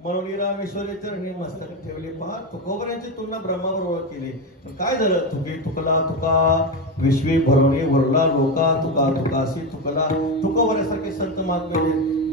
म्हणून रामेश्वरी चरणी मस्तक ठेवले. पहा तुकोबरांची तुलना ब्रह्माबरोबर केली. पण काय झालं? तुके तुकला तुका विश्वी भरवणे वरला लोका तुका तुकासी तुकला. तुकोबऱ्यासारखे संत महात्मे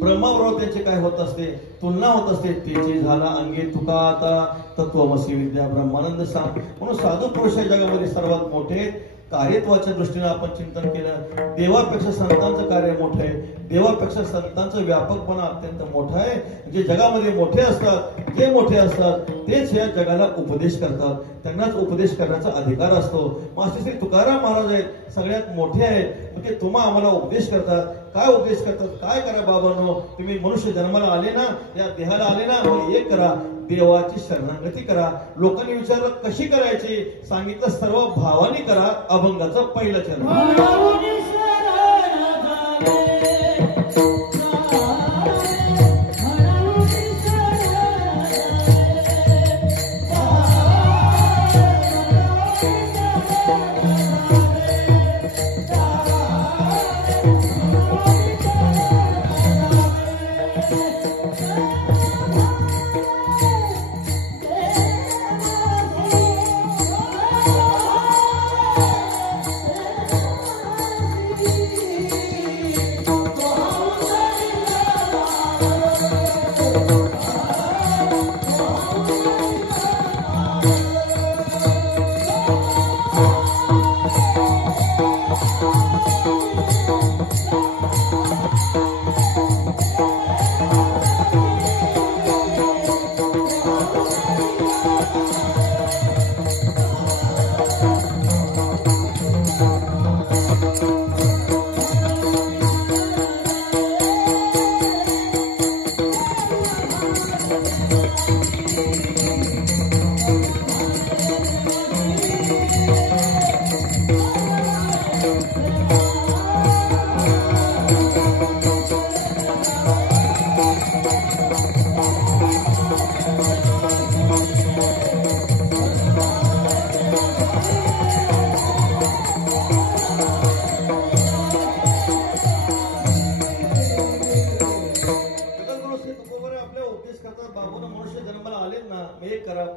ब्रह्माबरोबर त्यांचे काय होत असते? तुलना होत असते. त्याची झाला अंगे तुका आता तत्वमसी विद्या ब्रह्मानंद सांग. म्हणून साधू पुरुष या जगामध्ये सर्वात मोठे. कार्यत्वाच्या दृष्टीने आपण चिंतन केलं, देवापेक्षा संतांचं कार्य मोठं आहे. देवापेक्षा संतांचं व्यापकपणा अत्यंत मोठा आहे. जे जगामध्ये मोठे असतात, जे मोठे असतात तेच या जगाला उपदेश करतात. त्यांनाच उपदेश करण्याचा अधिकार असतो. मास्टर श्री तुकाराम महाराज आहेत, सगळ्यात मोठे आहेत. मग ते तुम्हा आम्हाला उपदेश करतात. काय उपदेश करतात? काय करा बाबांनो, तुम्ही मनुष्य जन्माला आले ना, या देहाला आले ना, मग एक करा, देवाची शरणागती करा. लोकांनी विचारलं कशी करायची? सांगितलं सर्व भावाने करा. अभंगाचं पहिलं चरण.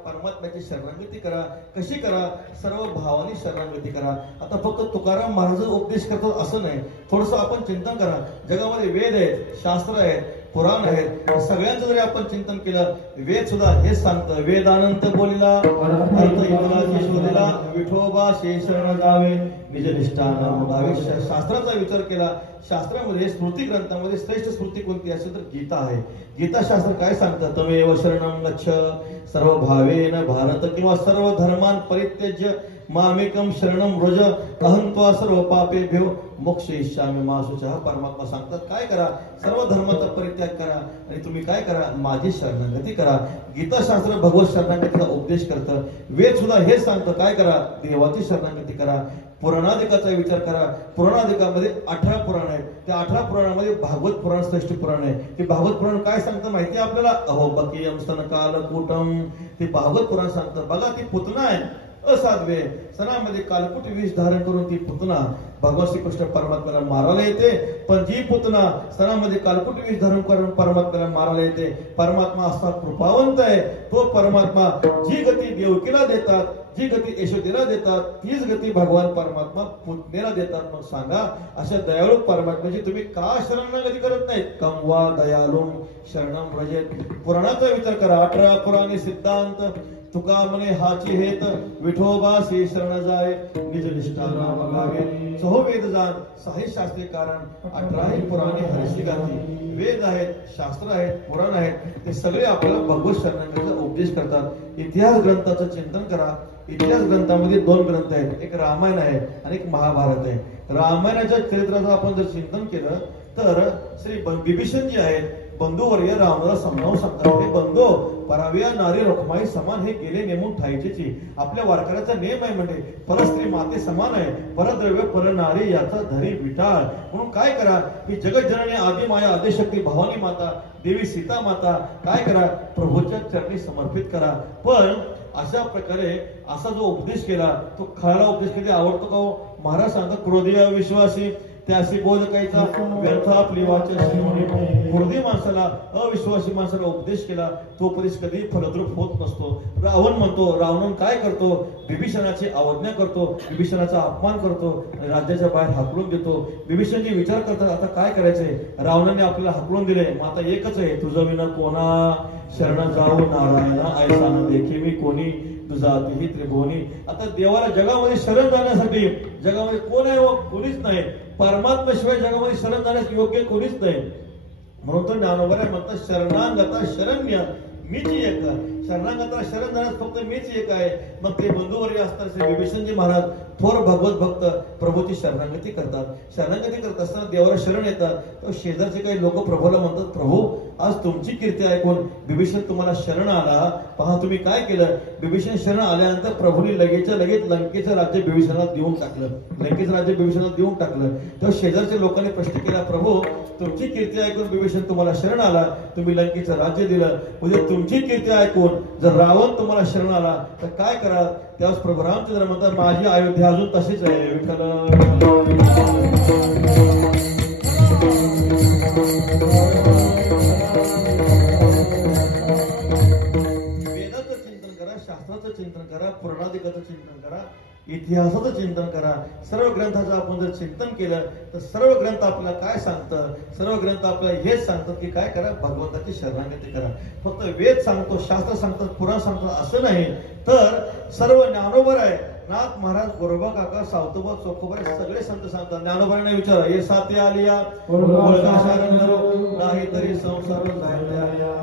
परमात्म्याची शरणागती करा. कशी करा? सर्व भावानी शरणागती करा. आता फक्त तुकाराम महाराज उपदेश करतात असं नाही. थोडस आपण चिंतन करा. जगामध्ये वेद आहेत, शास्त्र आहेत, पुराण आहेत. सगळ्यांचं जरी आपण चिंतन केलं, वेद सुद्धा हेच सांगतं. वेदानंत बोलिला अर्थ इतराची शोधिला विठोबा शरण जावे निज निष्ठान मुदावे. शास्त्राचा विचार केला. शास्त्रामध्ये स्मृती ग्रंथामध्ये श्रेष्ठ स्मृती कोणती असेल तर गीता आहे. गीता शास्त्र काय सांगतं? तमेव शरणं गच्छ सर्व भावेन भारत किंवा सर्व धर्मान परित्यज्य मामेकम शरणं व्रज अहं त्वा सर्व पापेभ्यो मोक्षयिष्यामि मा शुचः. परमात्मा सांगतात काय करा? सर्व धर्माचा परित्याग करा आणि तुम्ही काय करा? माझी शरणागती करा. गीता शास्त्र भगवत शरणागतीचा उपदेश करतं. वेद सुद्धा हेच सांगतं काय करा? देवाची शरणागती करा. पुराणाधिकाचा विचार करा. पुराणाधिकामध्ये 18 पुराण आहेत. त्या 18 पुराणामध्ये भागवत पुराण श्रेष्ठ पुराण आहे. ते भागवत पुराण काय सांगतं माहिती आहे आपल्याला? अहो बकीयम स्तनकालकूटम. ते भागवत पुराण सांगतं. बघा ती पुतना आहे, असाध्वे. सणामध्ये कालकुट विष धारण करून ती पुतना भगवान श्रीकृष्ण परमात्म्याला मारायला येते. पण जी पुतना सणामध्ये कालकुट विष धारण करून परमात्म्याला मारायला येते, परमात्मा असा कृपावंत आहे. तो परमात्मा जी गती देवकीला देतात, जी गती यशोदेला देतात, तीच गती भगवान परमात्मा पुतनेला देतात. मग सांगा अशा दयाळू परमात्म्याची तुम्ही का शरणागती करत नाहीत? कमवा दयालुम शरणं व्रजेत. पुराणाचा विचार करा. 18 पुराणे सिद्धांत तुका म्हणे हाची हेत विठोबा से शरण जाय निज निष्ठा नाम गावे. सहो वेद जाण साही शास्त्रे कारण 18 पुराणे हर्षी गाती. वेद आहेत, शास्त्र आहेत, पुराण आहेत, ते सगळे आपल्याला भगवत शरणागतीचा उपदेश करतात. इतिहास ग्रंथाचं चिंतन करा. इतिहास ग्रंथामध्ये 2 ग्रंथ आहेत. एक रामायण आहे आणि एक महाभारत आहे. रामायणाच्या चरित्राचं आपण जर चिंतन केलं तर श्री विभीषण जी आहेत, बंधूवर्य रावणाला समजावून सांगतात, हे बंधू पराविया नारी रखमाई समान हे गेले नेमून ठायचेची. आपल्या वारकऱ्याचा नेम आहे म्हणजे परस्त्री माते समान आहे, परद्रव्य पर नारी याचा धरी विटाळ. म्हणून काय करा? ही जगज्जननी आदि माया आदिशक्ती भवानी माता देवी सीता माता काय करा? प्रभूच्या चरणी समर्पित करा. पण अशा प्रकारे असा जो उपदेश केला तो खरा उपदेश कधी आवडतो का? महाराज सांगतात क्रोधी अविश्वासी त्याशी बोध कायचा व्यर्थ आपली वाचा क्रोधी माणसाला अविश्वासी माणसाला उपदेश केला तो उपदेश कधी फलद्रूप होत नसतो. रावण म्हणतो, रावण काय करतो, विभीषणाची अवज्ञा करतो, विभीषणाचा अपमान करतो आणि राज्याच्या बाहेर हाकलून देतो. विभीषणजी विचार करतात आता काय करायचंय, रावणाने आपल्याला हाकलून दिले, मग आता एकच आहे, तुझं विना कोणा शरण जाऊ नारायणा ऐसा न देखी मी कोणी तुझा ही त्रिभुवनी. आता देवाला जगामध्ये शरण जाण्यासाठी जगामध्ये कोण आहे व कोणीच नाही, परमात्म्याशिवाय जगामध्ये शरण जाण्यास योग्य कोणीच नाही. म्हणून तो ज्ञानोबा म्हणतात शरणागता शरण्य मीच एक. शरणागताला शरण जाण्यास फक्त मीच एक आहे. मग ते बंधुवर्य असतात श्री विभीषणजी महाराज थोर भगवत भक्त प्रभूची शरणागती करतात. शरणागती करत असताना देवाला शरण येतात. तर शेजारचे काही लोक प्रभूला म्हणतात, प्रभू आज तुमची कीर्ती ऐकून विभीषण तुम्हाला शरण आला, पहा तुम्ही काय केलं. विभीषण शरण आल्यानंतर प्रभूने लगेचच्या लगेच लंकेचं राज्य विभीषणाला देऊन टाकलं. लंकेचं राज्य विभीषणाला देऊन टाकलं. तेव्हा शेजारच्या लोकांनी प्रश्न केला, प्रभू तुमची कीर्ती ऐकून विभीषण तुम्हाला शरण आला, तुम्ही लंकेचं राज्य दिलं, उद्या तुमची कीर्ती ऐकून जर रावण तुम्हाला शरण आला तर काय कराल. त्यावेळेस प्रभू रामचंद्र म्हणतात माझी अयोध्या अजून तशीच आहे. विठ्ठल वेदाचं चिंतन करा, शास्त्राचं चिंतन करा, पुराणादिकाचं चिंतन करा, इतिहासाचं चिंतन करा. सर्व ग्रंथाचं आपण जर चिंतन केलं तर सर्व ग्रंथ आपल्याला काय सांगतं, सर्व ग्रंथ आपल्याला हेच सांगतात की काय करा, भगवंताची शरणागती करा. फक्त वेद सांगतो, शास्त्र सांगतात, पुराण सांगतात असं नाही, तर सर्व ज्ञानोबर आहे. नाथ महाराज, गोरोबा काका, सावतोबा, चोखोबा सगळे संत सांगतात. ज्ञानोबाने विचारा हे साथी आलिया नाही तरी संसार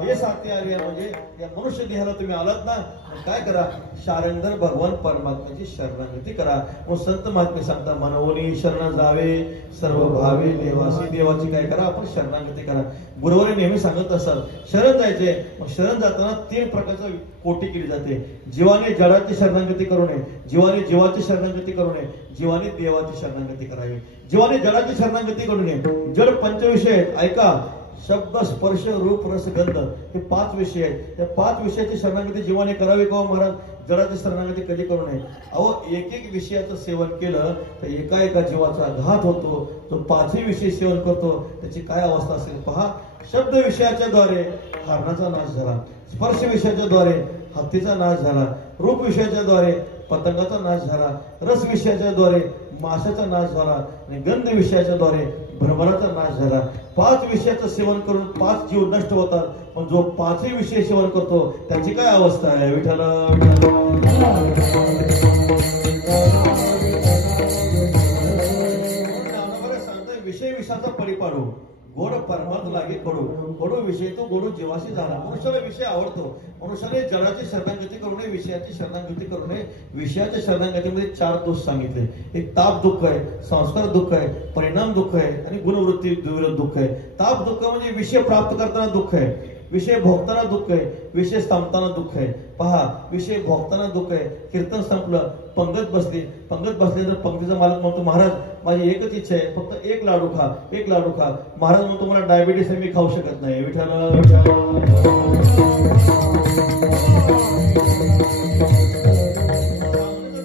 हे साथी आलिया म्हणजे या मनुष्य देहाला तुम्ही आलात ना, काय करा, शारंगर भगवान परमात्म्याची शरणागती करा. मग संत महात्मे सांगता मनवोनी शरण जावे सर्व भावे देवासी. देवाची काय करा, आपण शरणागती करा. गुरुवारी नेहमी सांगत असतात शरण जायचे. मग शरण जाताना 3 प्रकारचं कोटी केली जाते. जीवाने जडाची शरणागती करू नये, जीवाने जीवाची शरणागती करू नये, जीवाने देवाची शरणागती करावी. जीवाने जडाची शरणागती करू नये. जड पंचविषय ऐका, शब्द स्पर्श रूप रस गंध हे 5 विषय आहेत. त्या 5 विषयाची शरणागती जीवाने करावी का महाराज, जडाची शरणागती कधी करू नये. अहो एक एक विषयाचं सेवन केलं तर एका एका जीवाचा घात होतो. जो 5ही विषय सेवन करतो त्याची काय अवस्था असेल पहा. शब्द विषयाच्या द्वारे हरणाचा नाश झाला, स्पर्श विषयाच्या द्वारे हत्तीचा नाश झाला, रूप विषयाच्या द्वारे पतंगाचा नाश झाला, रस विषयाच्या द्वारे माशाचा नाश झाला आणि गंध विषयाच्या द्वारे भ्रमराचा नाश झाला. 5 विषयाचं सेवन करून 5 जीव नष्ट होतात, पण जो 5ही विषय सेवन करतो त्याची काय अवस्था आहे. विठ्ठल सांगतोय विषय विषयाचा परिपाडू गोड परमार्थ लागे कडू. कडू विषय तो गोडू जीवाशी झाला. मनुष्याला विषय आवडतो. मनुष्याने जडाची शरणागती करू नये, विषयाची शरणागती करू नये. विषयाच्या शरणागतीमध्ये 4 दोष सांगितले. एक ताप दुःख आहे, संस्कार दुःख आहे, परिणाम दुःख आहे आणि गुणवृत्ती विरोध दुःख आहे. ताप दुःख म्हणजे विषय प्राप्त करताना दुःख आहे, विषय भोगताना दुःख आहे, विषय संपताना दुःख आहे. पहा, विषय भोगताना दुःख आहे. कीर्तन संपलं, पंगत बसली, पंगत बसल्यानंतर पंक्तीचा मालक म्हणतो महाराज माझी एकच इच्छा आहे, फक्त 1 लाडू खा, 1 लाडू खा. महाराज म्हणतो मला डायबिटीस आहे, मी खाऊ शकत नाही. विठ्ठल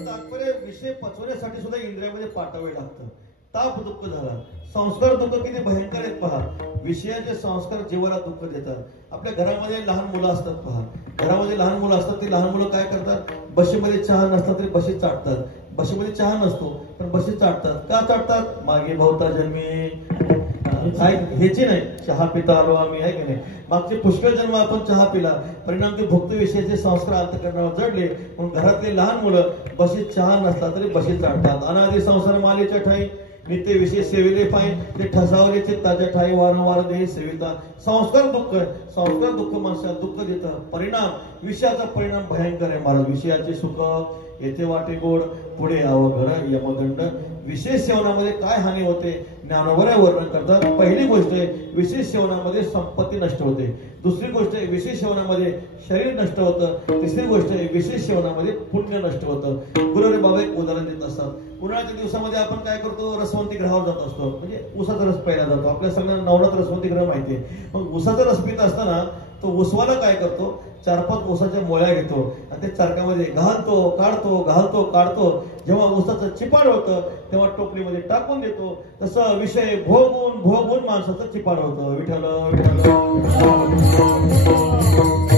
तात्पर्य विषय पचवण्यासाठी सुद्धा इंद्रियामध्ये पाठवावे लागतं. ताप दुःख झाला, संस्कार दुःख किती भयंकर आहेत पहा. विषयाचे संस्कार जीवाला दुःख देतात. आपल्या घरामध्ये लहान मुलं असतात पहा, घरामध्ये लहान मुलं असतात. ती लहान मुलं काय करतात, बशीमध्ये चहा नसला तरी बशीत चाटतात. बशीमध्ये चहा नसतो पण बशीत चाटतात. का चाटतात, मागे भवता जन्मी ह्याची नाही, चहा पिता आलो आम्ही आहे की नाही. मागचे पुष्कळ जन्म आपण चहा पिला, परिणाम ते भुक्त विषयाचे संस्कार अंतःकरणावर जडले. म्हणून घरातले लहान मुलं बशीत चहा नसला तरी बशीत चाटतात. अनादि संसार मालेच्या ठाई नित्य विषय सेविले पाय, ते ठसावले चित्ताच्या ठाई वारंवार देह सेविता. संस्कार दुःख, संस्कार दुःख माणसाला दुःख देतं. परिणाम विषयाचा परिणाम भयंकर आहे महाराज. विषयाचे सुख येथे वाटे गोड, पुढे अवघड यमदंड. विशेष सेवनामध्ये काय हानी होते ज्ञानोबा वर्णन करतात. पहिली गोष्ट आहे विशेष सेवनामध्ये संपत्ती नष्ट होते. दुसरी गोष्ट आहे विशेष सेवनामध्ये शरीर नष्ट होतं. तिसरी गोष्ट आहे विशेष सेवनामध्ये पुण्य नष्ट होतं. गुरुरे बाबा एक उदाहरण देत असतात. उन्हाळ्याच्या दिवसामध्ये आपण काय करतो, रसवंती ग्रहावर जात असतो, म्हणजे उसाचा रस प्यायला जातो. आपल्या सगळ्यांना नवनाथ रसवंती ग्रह माहिती आहे. मग उसाचा रस पित असताना तो उसवाला काय करतो, 4-5 ऊसाच्या मोळ्या घेतो आणि ते चारकामध्ये घालतो काढतो, घालतो काढतो. जेव्हा ऊसाचं चिपाड होतं तेव्हा टोपलीमध्ये टाकून देतो, तसं विषय भोगून भोगून माणसाचं चिपाड होतं. विठ्ठल विठ्ठल.